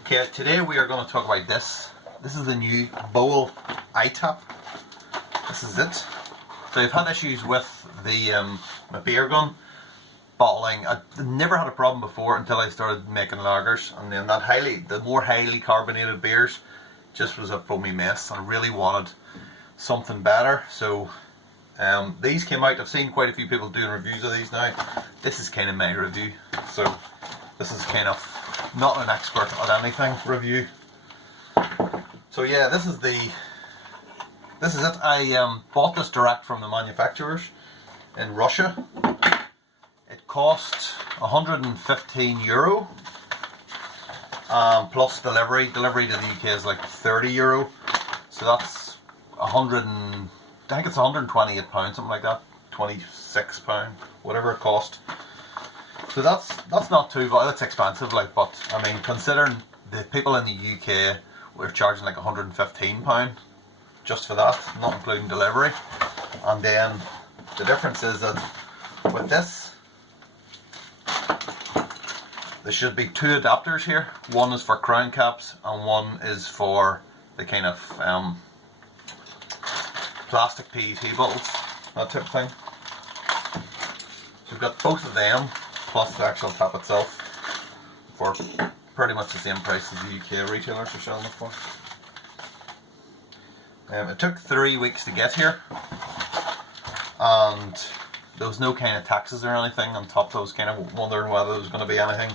Okay, today we are going to talk about this. This is the new Boel iTap. This is it. So I've had issues with the my beer gun bottling. I never had a problem before until I started making lagers, and then the more highly carbonated beers just was a foamy mess. I really wanted something better, so these came out. I've seen quite a few people doing reviews of these now. This is kind of my review, so this is kind of not an expert at anything review. So yeah, this is it. I bought this direct from the manufacturers in Russia. It cost €115 plus delivery. Delivery to the UK is like €30, so that's I think it's £128, something like that, £26, whatever it cost. So that's not too bad. That's expensive, like, but I mean, considering the people in the UK were charging like £115 just for that, not including delivery. And then the difference is that with this, there should be two adapters here. One is for crown caps and one is for the kind of plastic PET bottles, that type of thing. So we've got both of them plus the actual tap itself for pretty much the same price as the UK retailers are selling it for. It took 3 weeks to get here, and there was no kind of taxes or anything on top. I was kind of wondering whether there was going to be anything,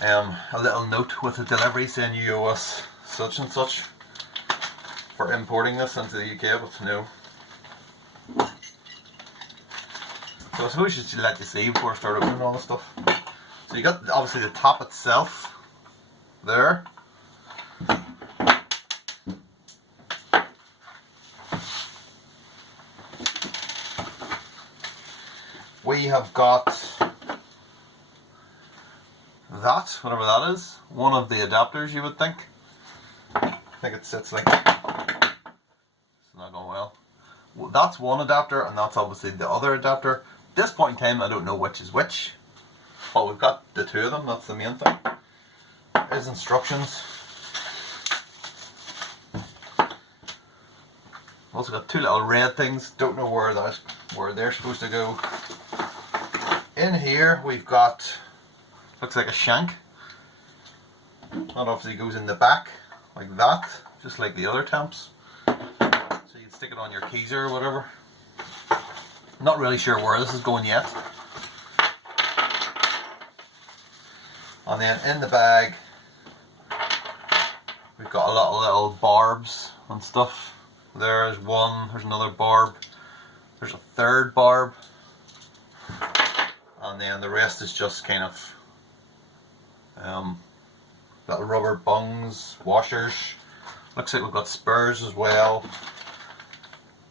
a little note with the delivery saying you owe us such and such for importing this into the UK, but no. So I suppose I should let you see before I start opening all this stuff. So you got obviously the top itself there. We have got that, whatever that is, one of the adapters, you would think. I think it sits like that. It's not going well. That's one adapter, and that's obviously the other adapter. At this point in time, I don't know which is which. But we've got the two of them, that's the main thing. There's instructions. Also got two little red things, don't know where they're supposed to go. In here we've got, looks like a shank. That obviously goes in the back, like that, just like the other temps. So you'd stick it on your keezer or whatever. Not really sure where this is going yet. And then in the bag we've got a lot of little barbs and stuff. There's one, there's another barb, there's a third barb, and then the rest is just kind of little rubber bungs, washers. Looks like we've got spurs as well.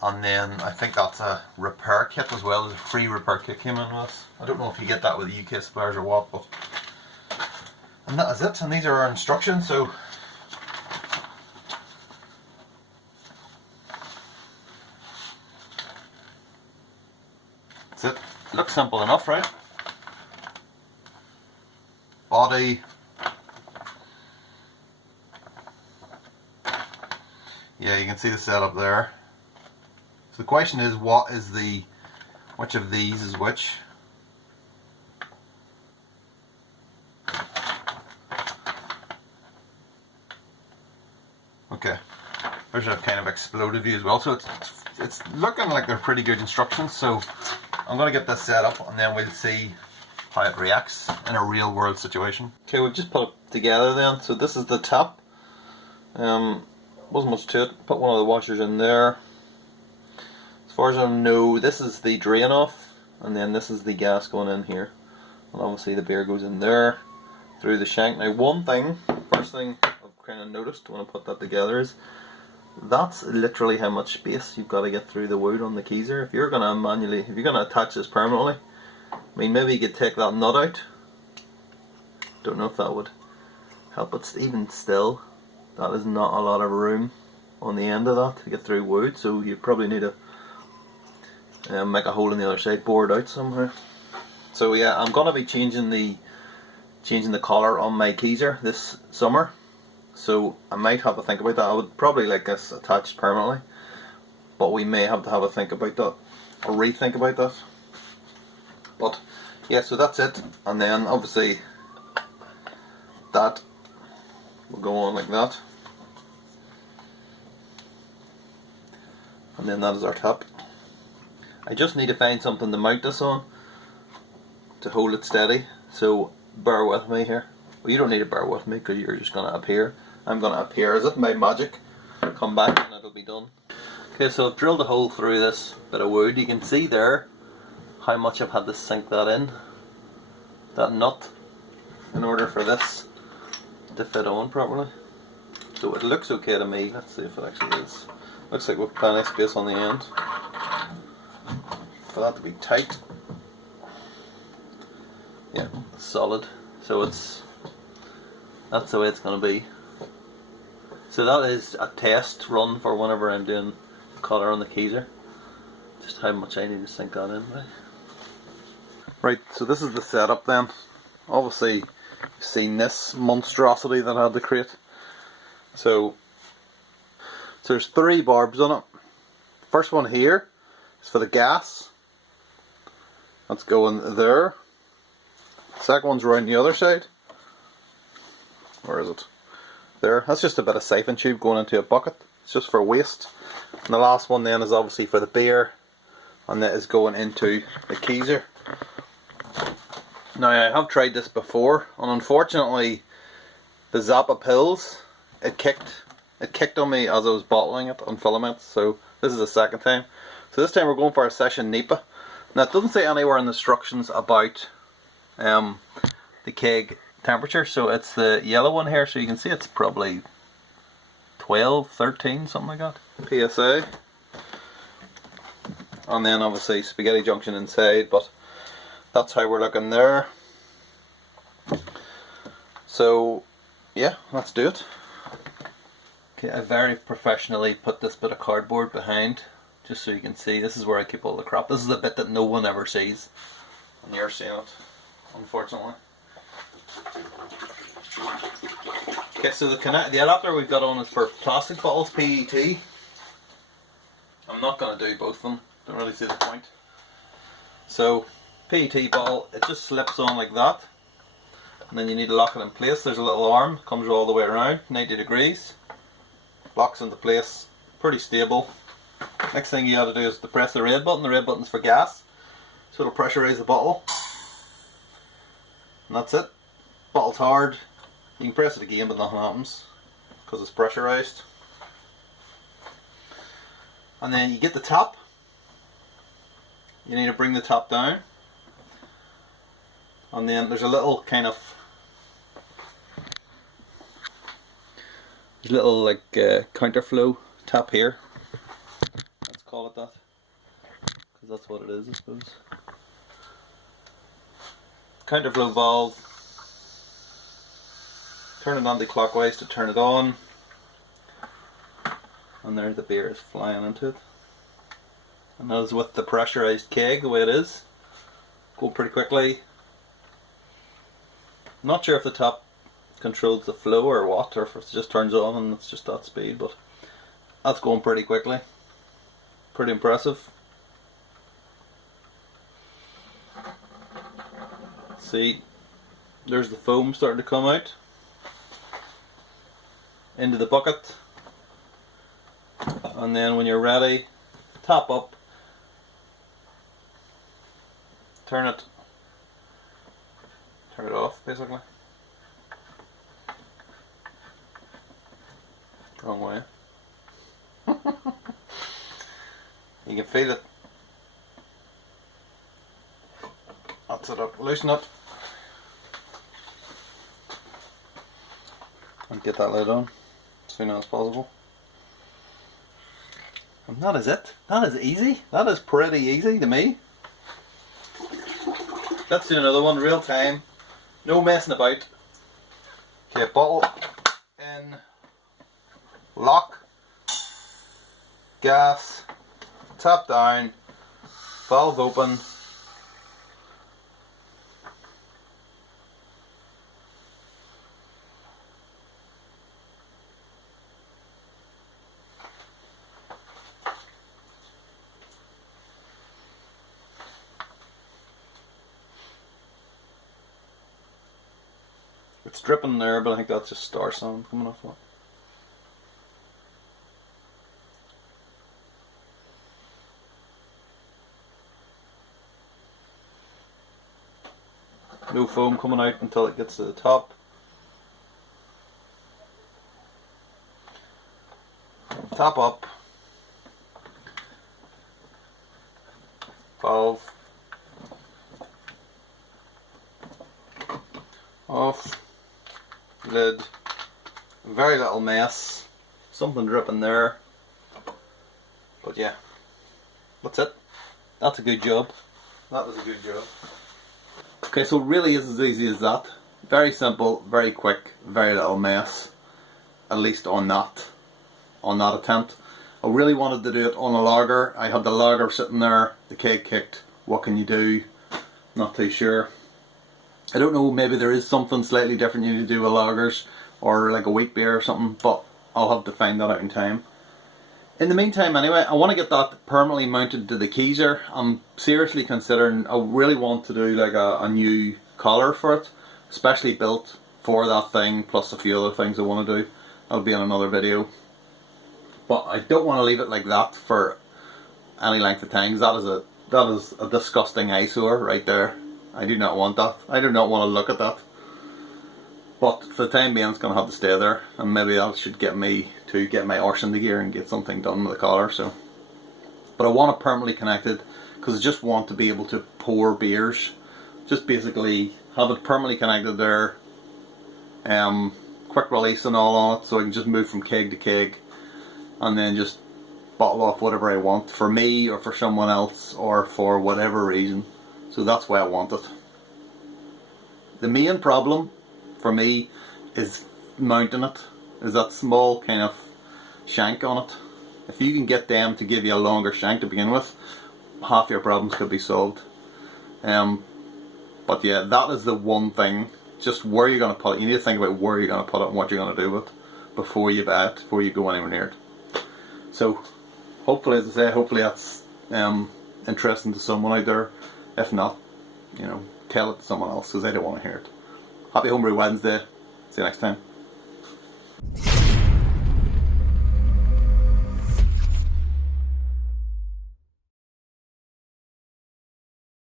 And then I think that's a repair kit as well. There's a free repair kit came in with us. I don't know if you get that with the UK suppliers or what, but. And that is it, and these are our instructions. So that's it. Looks simple enough, right? Body. Yeah, you can see the setup there. So the question is, which of these is which? Okay, there's a kind of exploded view as well. So it's looking like they're pretty good instructions. So I'm going to get this set up and then we'll see how it reacts in a real world situation. Okay, we've just put it together then. So this is the tap. Wasn't much to it. Put one of the washers in there. As far as I know, this is the drain off, and then this is the gas going in here. And obviously the beer goes in there through the shank. Now first thing I've kind of noticed when I put that together is that's literally how much space you've got to get through the wood on the keezer. If you're going to attach this permanently, I mean, maybe you could take that nut out. Don't know if that would help, but even still, that is not a lot of room on the end of that to get through wood, so you probably need to make a hole in the other side, bore it out somehow. So yeah, I'm going to be changing the changing the colour on my keezer this summer, so I might have to think about that. I would probably like this attached permanently, but we may have to have a think about that, or rethink about that. But yeah, so that's it. And then obviously that will go on like that, and then that is our top. I just need to find something to mount this on to hold it steady, so bear with me here. Well, you don't need to bear with me because you're just going to appear. I'm going to appear as if by magic, come back and it'll be done. Okay, so I've drilled a hole through this bit of wood. You can see there how much I've had to sink that in, that nut, in order for this to fit on properly. So it looks okay to me. Let's see if it actually is. Looks like we've plenty of space on the end for that to be tight. Yeah, it's solid. So that's the way it's going to be. So that is a test run for whenever I'm doing colour on the keezer. Just how much I need to sink that in. Right, so this is the setup then. Obviously you've seen this monstrosity that I had to create. So there's 3 barbs on it. First one here is for the gas. That's going there. Second one's around the other side. Where is it? There. That's just a bit of siphon tube going into a bucket. It's just for waste. And the last one then is obviously for the beer, and that is going into the keezer. Now I have tried this before, and unfortunately the Zappa pills, it kicked on me as I was bottling it on filaments. So this is the second time. So this time we're going for a session NEPA. Now it doesn't say anywhere in the instructions about the keg temperature, so it's the yellow one here, so you can see it's probably 12, 13, something like that PSA. And then obviously spaghetti junction inside, but that's how we're looking there. So yeah, let's do it. Okay, I very professionally put this bit of cardboard behind, just so you can see. This is where I keep all the crap. This is the bit that no one ever sees, and you're seeing it, unfortunately. Okay, so the adapter we've got on is for plastic bottles, PET. I'm not going to do both of them, don't really see the point. So, PET bottle, it just slips on like that, and then you need to lock it in place. There's a little arm, comes all the way around, 90 degrees, locks into place, pretty stable. Next thing you got to do is to press the red button. The red button's for gas, so it'll pressurize the bottle, and that's it. Bottle's hard. You can press it again but nothing happens because it's pressurized. And then you get the top. You need to bring the top down, and then there's a little kind of like counterflow tap here. Let's call it that, because that's what it is, I suppose. Counterflow valve. Turn it anti-clockwise to turn it on, and there the beer is flying into it. And as with the pressurized keg, the way it is, go pretty quickly. I'm not sure if the top controls the flow or what, or if it just turns on and it's just that speed, but that's going pretty quickly. Pretty impressive. See, there's the foam starting to come out into the bucket, and then when you're ready, top up, turn it off basically. Wrong way. You can feel it. That's it up, loosen it, and get that lid on as soon as possible. And that is it. That is easy. That is pretty easy to me. Let's do another one, real time. No messing about. Okay, bottle in, lock, gas, tap down, valve open. dripping there, but I think that's just star sand coming off that. No foam coming out until it gets to the top. Top up. Valve. Off. Lid. Very little mess. Something dripping there. But yeah. That's it. That's a good job. That was a good job. Okay, so really is as easy as that. Very simple, very quick, very little mess. At least on that attempt. I really wanted to do it on a lager. I had the lager sitting there, the keg kicked. What can you do? Not too sure. I don't know, maybe there is something slightly different you need to do with lagers, or like a wheat beer or something, but I'll have to find that out in time. In the meantime anyway, I want to get that permanently mounted to the keezer. I'm seriously considering, I really want to do like a new collar for it, especially built for that thing, plus a few other things I want to do. That'll be in another video. But I don't want to leave it like that for any length of time, because that is a disgusting eyesore right there. I do not want that. I do not want to look at that. But for the time being, it's going to have to stay there, and maybe that should get me to get my arse into gear and get something done with the collar. So, but I want it permanently connected because I just want to be able to pour beers. Just basically have it permanently connected there. Quick release and all on it, so I can just move from keg to keg, and then just bottle off whatever I want for me or for someone else or for whatever reason. So that's why I want it. The main problem for me is mounting it, is that small kind of shank on it. If you can get them to give you a longer shank to begin with, half your problems could be solved. But yeah, that is the one thing, just where you're going to put it. You need to think about where you're going to put it and what you're going to do with it before you buy it, before you go anywhere near it. So hopefully, as I say, hopefully that's interesting to someone out there. If not, you know, tell it to someone else, because I don't want to hear it. Happy Homebrew Wednesday. See you next time.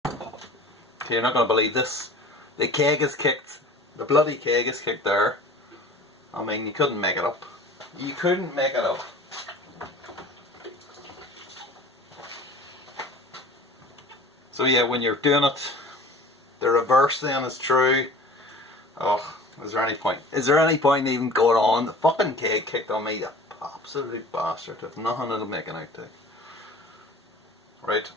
Okay, you're not going to believe this. The keg is kicked. The bloody keg is kicked there. I mean, you couldn't make it up. You couldn't make it up. So yeah, when you're doing it, the reverse then is true. Oh, is there any point? Is there any point in even going on? The fucking keg kicked on me, the absolute bastard. If nothing, it'll make an outtake. Right.